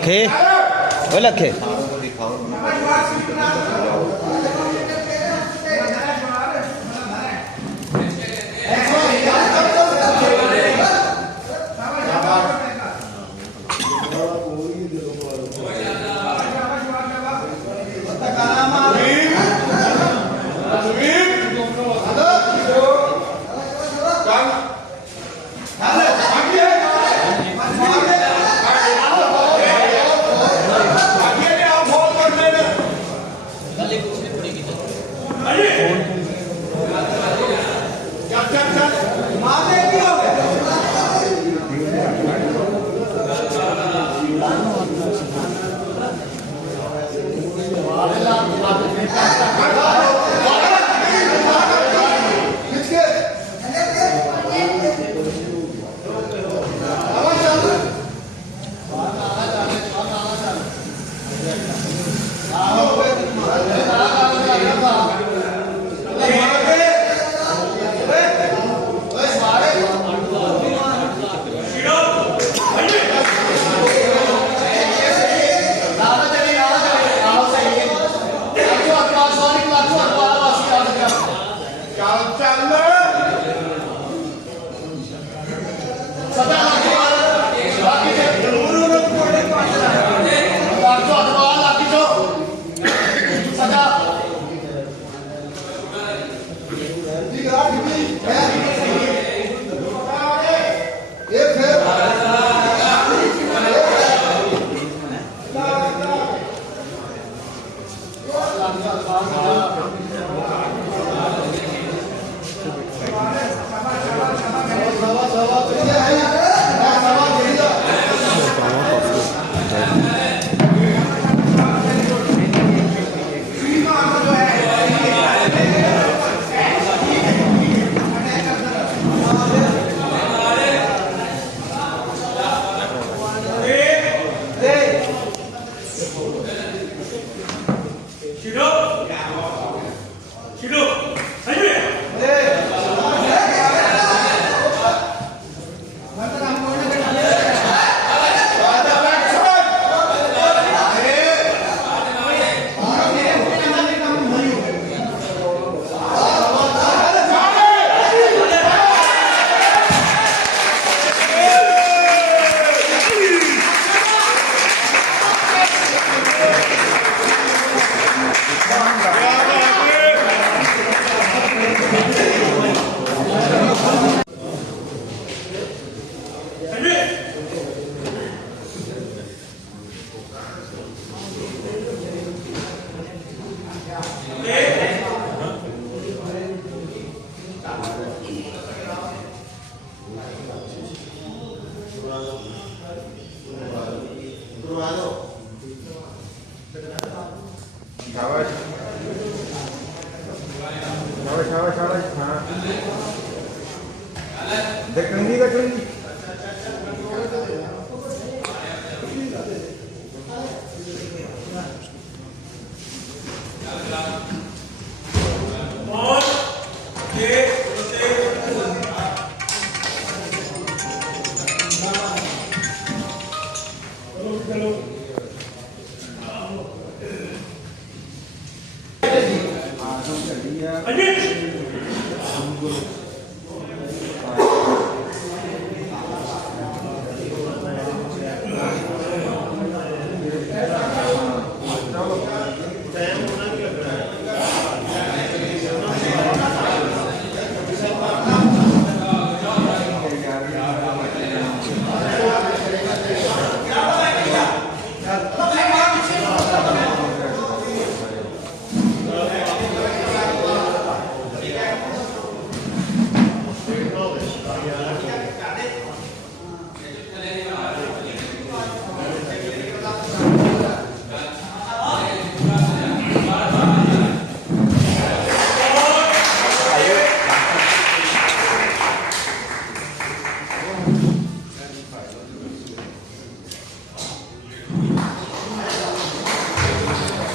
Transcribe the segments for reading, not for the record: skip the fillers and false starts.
लखे ओए लखे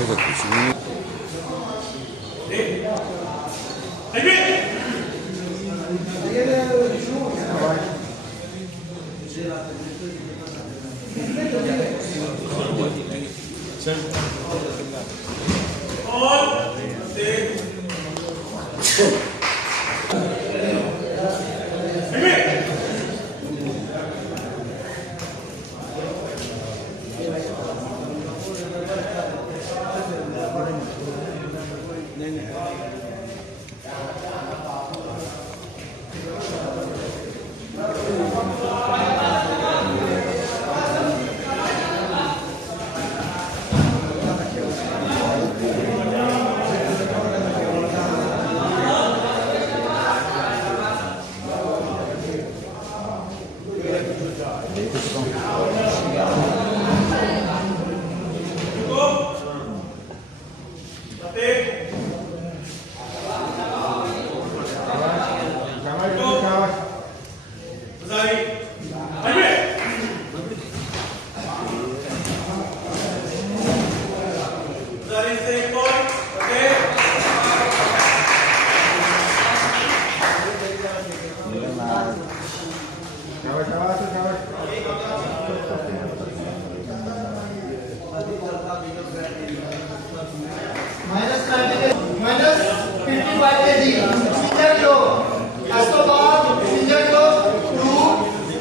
तो कुछ नहीं।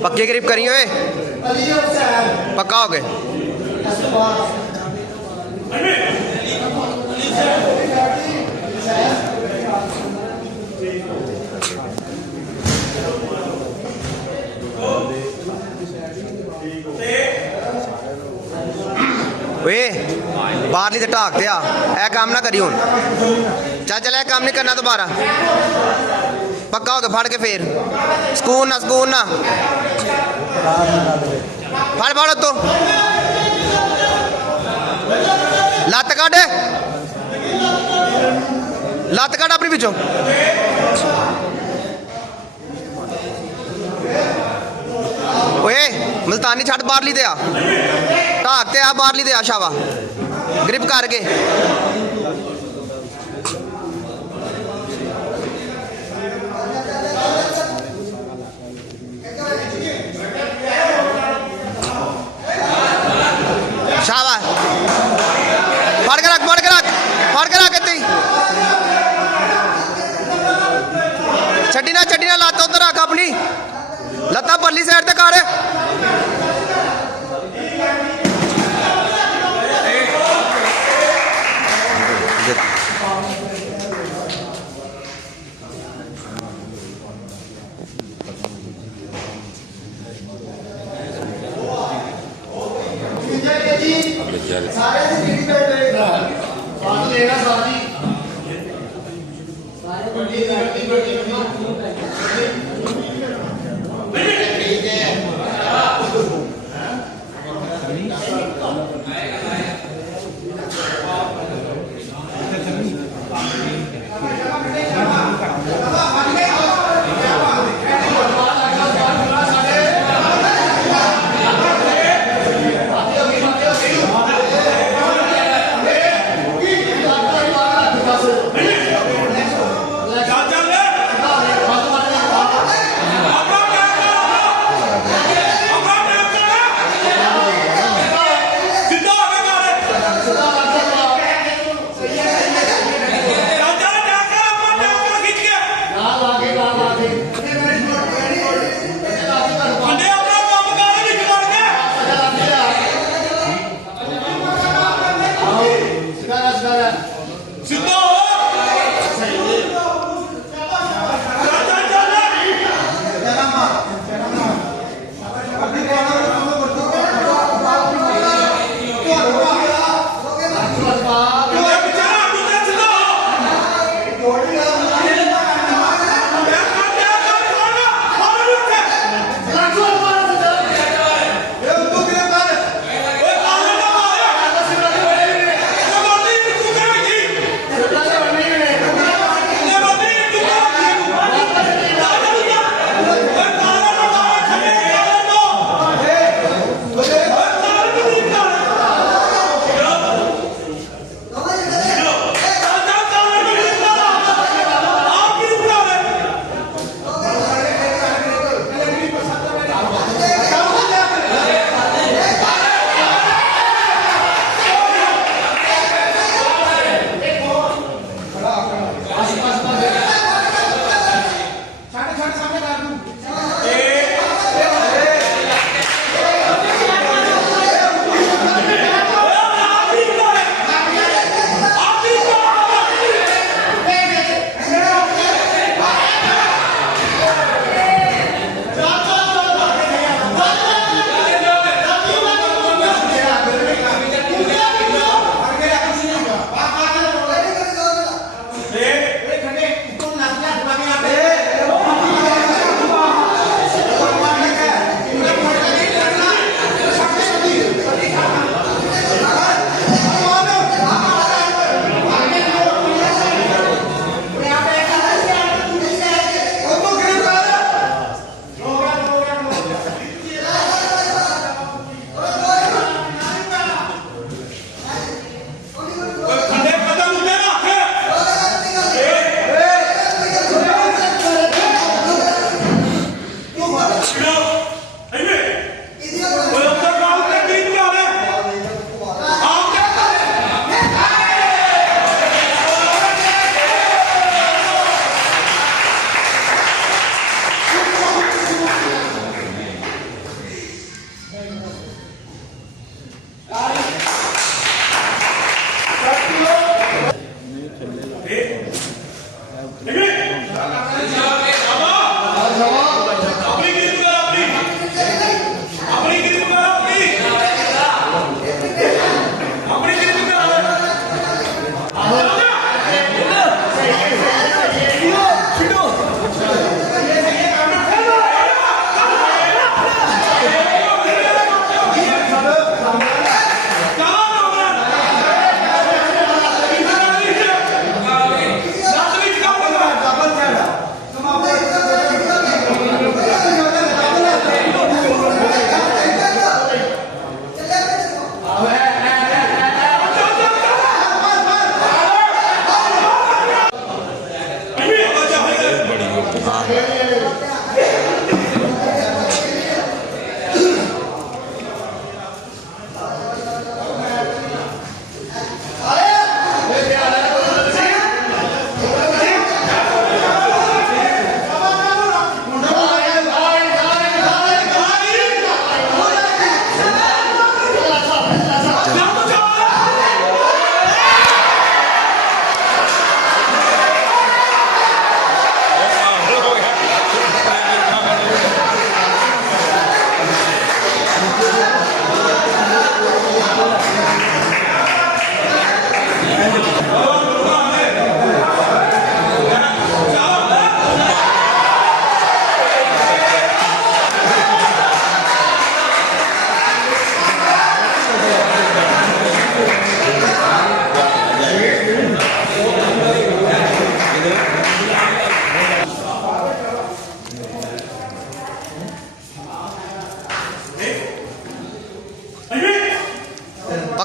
पक्के करीब करिए वे पक्का हो गए। वे बाहरली तो ढाक ते आ काम ना करी हूँ चल चल काम नहीं करना दोबारा पक्का हो गया फड़ के फिर सकून ना फड़ फड़ तो लत्त कट अपनी पिछों ओए मुल्तानी छड़ बाहरली दे आ ढाक ते आ बाहरली दे आ शावा ग्रिप करके शाबाश फड़ के रख इत्ती छड्डी ना लत्त उधर रख अपनी लत्ता परली साइड ते कर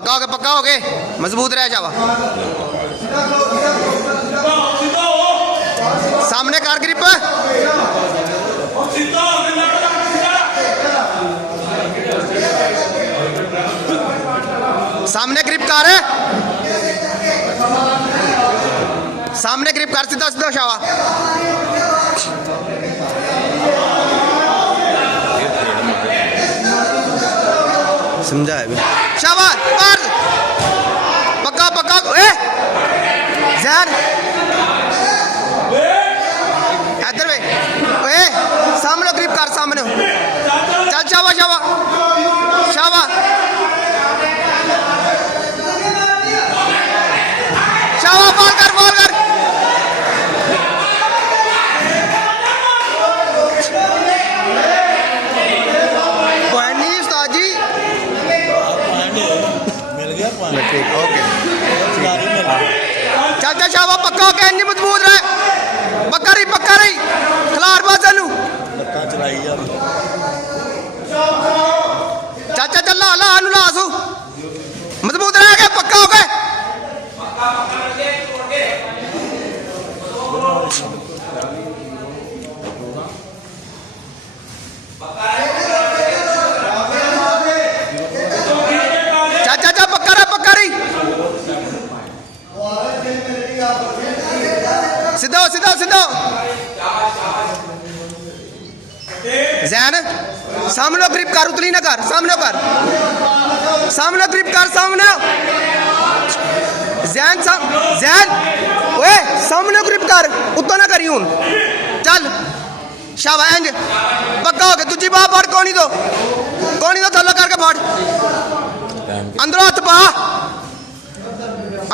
पक्का हो गए मजबूत रह जावा सामने कर ग्रिप सामने ग्रिप कर सामने ग्रिप कर सीधा सीधा शावा समझाया भी शाबाश मार पक्का पक्का ए जैन इधर वे ए सामने ग्रिप कर सामने चल शाबाश शाबाश शाबाश शाबाश बॉल कर ओके चल चल शाबा पक्का हो गया इंज मजबूत रहे पक्का रही खिलार बाजू चाचा चल ला लासू मजबूत रह गए पक्का हो गए सीधा जैन सामने ग्रिप कर उतली ना कर सामने ग्रिप कर सामने जैन ओए सामने ग्रिप कर उतना ना करी हूं चल शाबाश इंज पक्का हो गया दूजी बाह फड़ कोनी दो थल्ला करके फड़ अंदरों हथ पा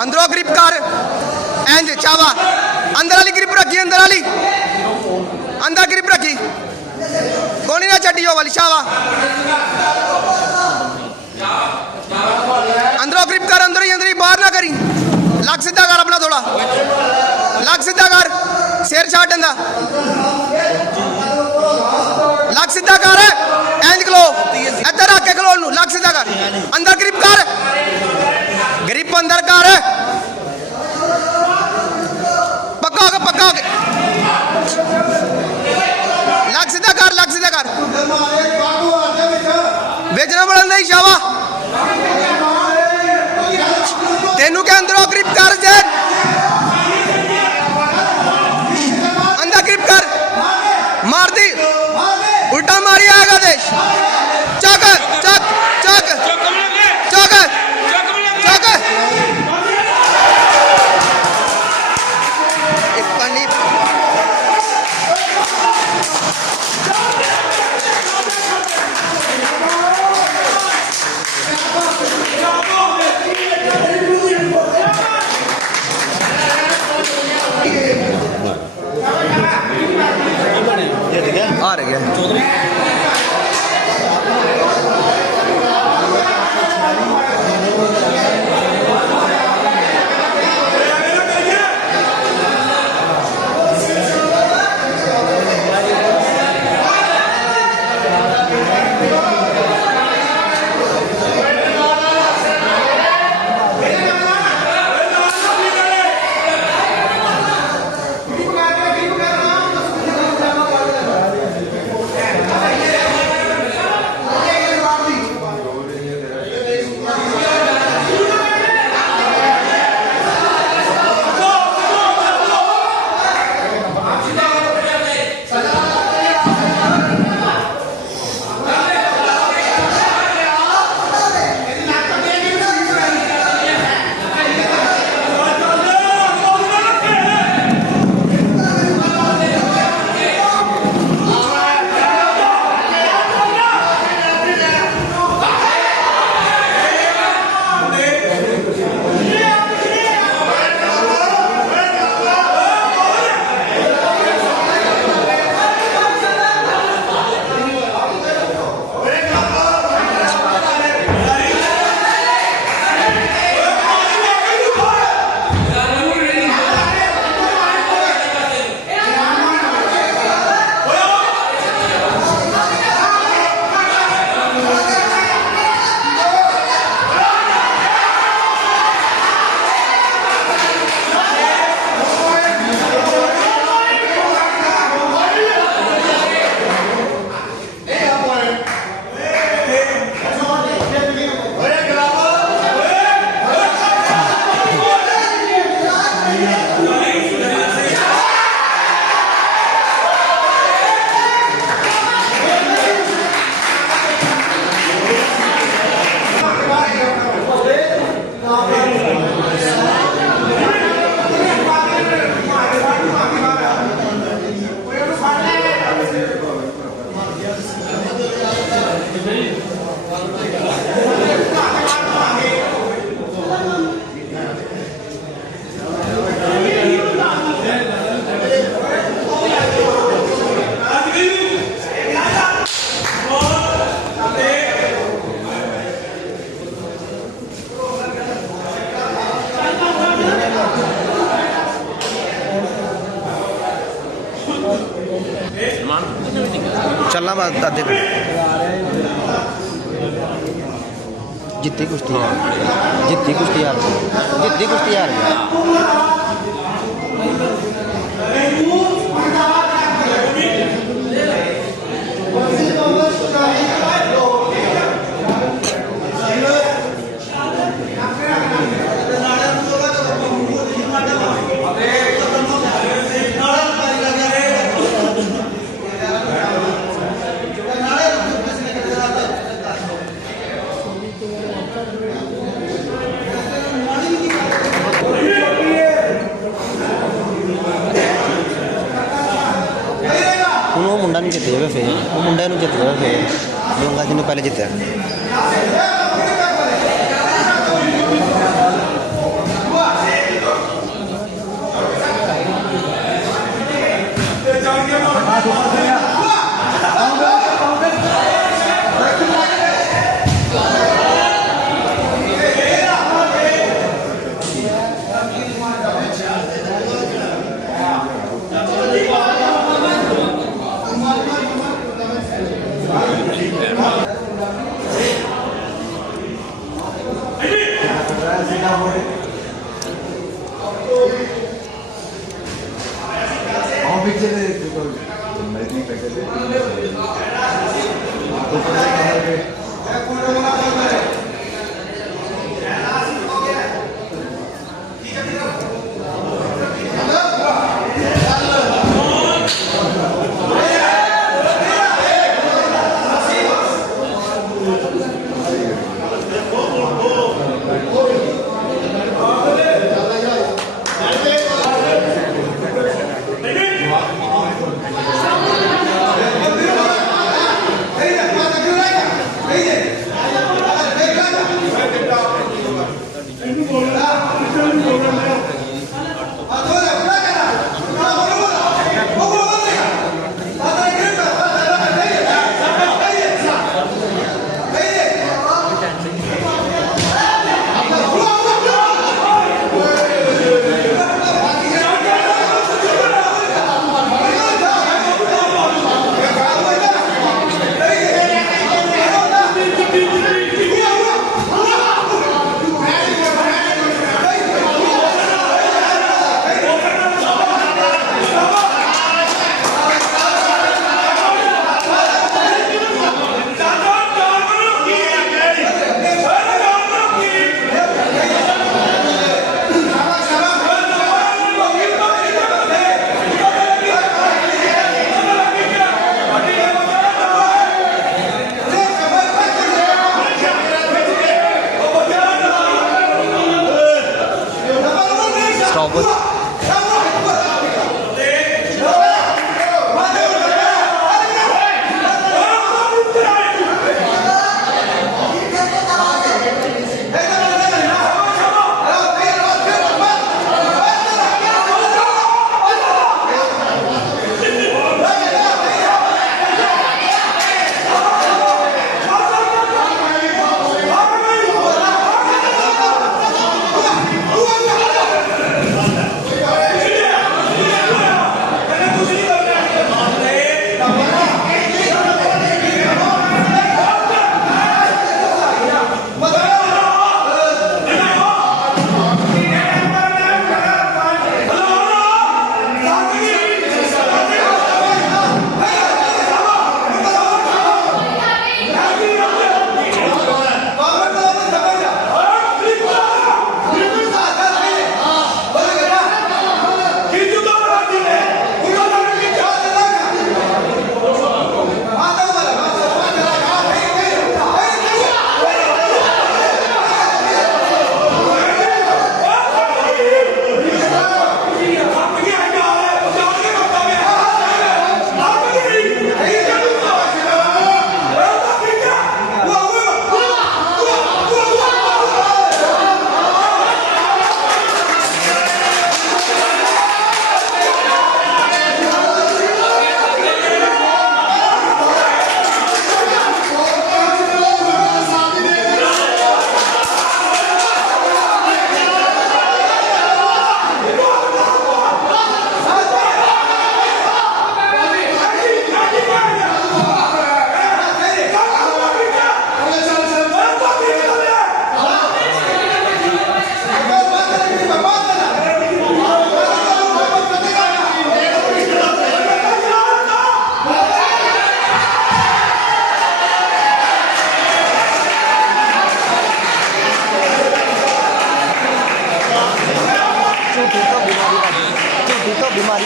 अंदरों ग्रिप कर इंज शाबाश अंदर वाली ग्रिप रखी अंदर ग्रिप रखी कोनी ना छड्डी वाली शावा अंदरों ग्रिप कर अंदर ही बाहर ना करी लग सीधा कर अपना थोड़ा लग सीधा कर सिर छाट इंदा लग सीधा कर इंज खलो इधर रख के खलो लग सीधा कर अंदर ग्रिप कर ग्रिप अंदर कर पक्का हो गया लग सीधा कर बेचना बड़ा नहीं शावा तेनू के अंदरों ग्रिप कर जैन अंदर ग्रिप कर मार दी उल्टा मारी आएगा देश चक चलना बात दादे पे जितनी कुश्ती यार जितनी कुश्ती यार जितनी कुश्ती यार वो मुंडा नहीं जित जाए फिर वो मुंडे जित जाए फिर लोंगा जिन्होंने पहले जितया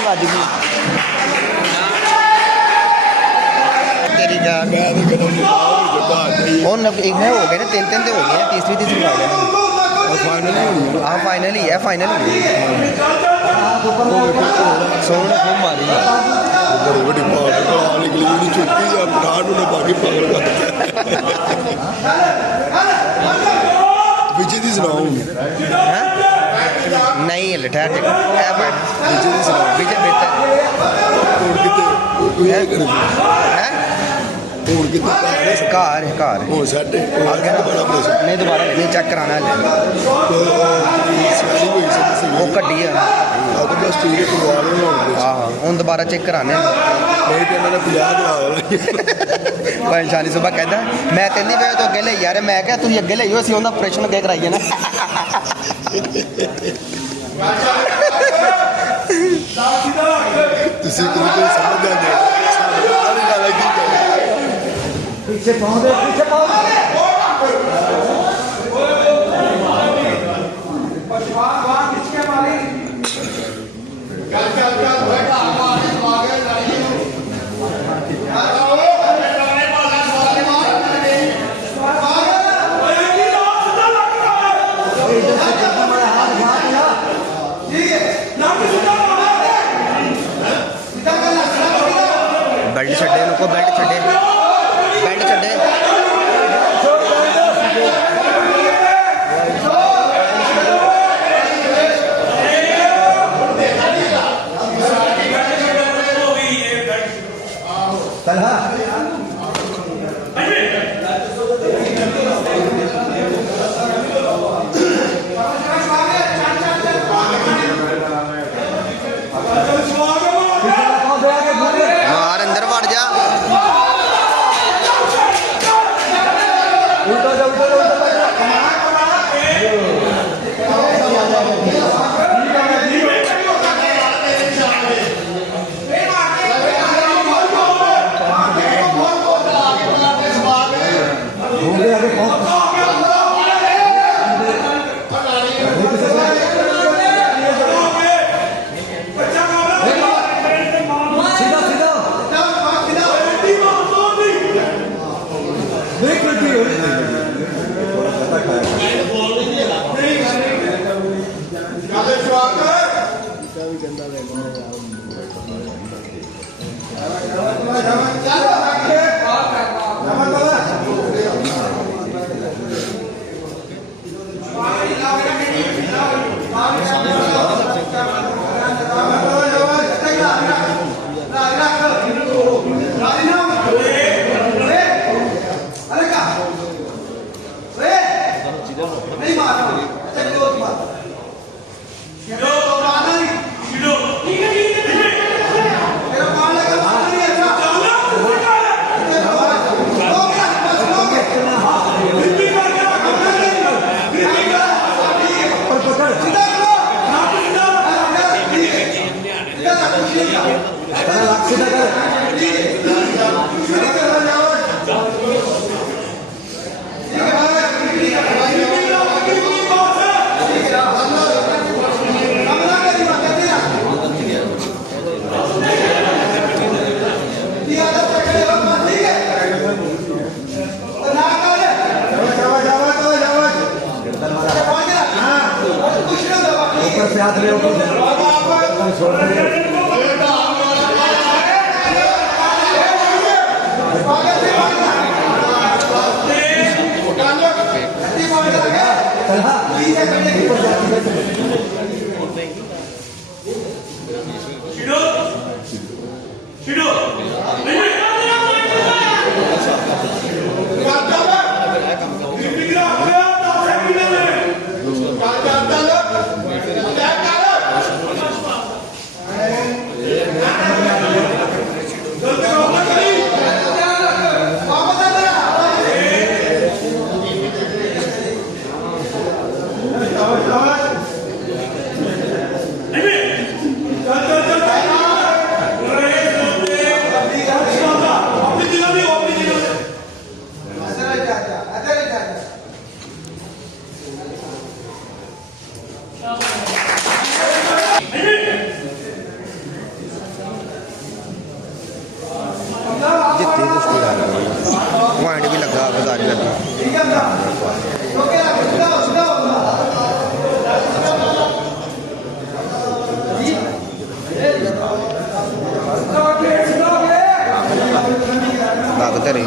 ਵੱਜ ਗਈ ਤੇਰੀ ਗੱਲ ਮੈਂ ਤਾਂ ਕਹਿੰਦਾ ਜਿੱਦਾਂ ਹੁਣ ਇਹਨੇ ਹੋ ਗਏ ਨੇ ਤਿੰਨ ਤਿੰਨ ਤੇ ਹੋ ਗਏ ਨੇ ਤੀਸਰੀ ਲਾ ਲੈਣੀ ਫਾਈਨਲ ਹੀ ਹੋਣੀ ਆਹ ਫਾਈਨਲ ਹੀ ਹੈ ਫਾਈਨਲ ਸੋਹਣ ਨੇ ਖੂਬ ਮਾਰੀ ਆ ਬੜੀ ਵੱਡੀ ਪਾਵਰ ਕਲਾ ਨਿਕਲੀ ਉਹਦੀ ਚੁੱਕੀ ਜਾਂ ਪਠਾਨ ਨੂੰ ਬਾਕੀ ਪਾਗਲ ਕਰ ਵਿਜੇ ਦੀ ਸੁਣਾਓ ਹੈ ਨਹੀਂ ਹਲੇ ਠਹਿਰ ਜਾ ਇਹ ਬੈਠ ਵਿਜੇ ਦੀ ਸੁਣਾਓ ਵਿਜੇ ਬਿਹਤਰ ਹੁਣ ਕਿਤੇ ਹੈ ਹੁਣ ਕਿਤੇ ਘਰ ਹੁਣ ਸੈੱਟ ਅੱਗੇ ਨਾ ਬੜਾ ਪ੍ਰੈਸ਼ਰ ਨਹੀਂ ਦੁਬਾਰਾ ਨਹੀਂ ਚੈੱਕ ਕਰਾਣਾ ਹਲੇ ਸਵੈਲਿੰਗ ਹੋਈ ਸੀ ਉਹ ਕੱਢੀ ਆ ਆਪ ਦਾ ਸਟੀਲ ਕਰਵਾ ਰਹੇ ਹੋਣ ਹਾਂ ਹੁਣ ਦੁਬਾਰਾ ਚੈੱਕ ਕਰਾਣੇ ਨਹੀਂ ਤੇ ਇਹਨਾਂ ਨੇ 50 ਕਰਾ ਦੇਣਾ ਭਾਈ ਸ਼ਾਨੀ ਸੁਬਾ ਕਹਿੰਦਾ ਮੈਂ ਕਹਿੰਦੀ ਵੇ ਤੂੰ ਅੱਗੇ ਲਈ ਯਾਰ ਮੈਂ ਕਿਹਾ ਤੁਸੀਂ ਅੱਗੇ ਲਈਓ ਅਸੀਂ ਉਹਦਾ ਆਪਰੇਸ਼ਨ ਅੱਗੇ ਕਰਾਈਏ ਨਾ ਤੁਸੀਂ ਕਿਤੇ ਸਮਝ ਜਾਂਦੇ ਸਾਰੀ ਗੱਲ ਕੀ पीछे पाओ पीछे पाओ बेल्ट छे उनको बेल्ट छे बेल्ट छे मार अंदर वड़ जा ਬਜ਼ਾਰੀ ਲੱਗੀ ਲੱਗ ਤੇ ਰਹੀ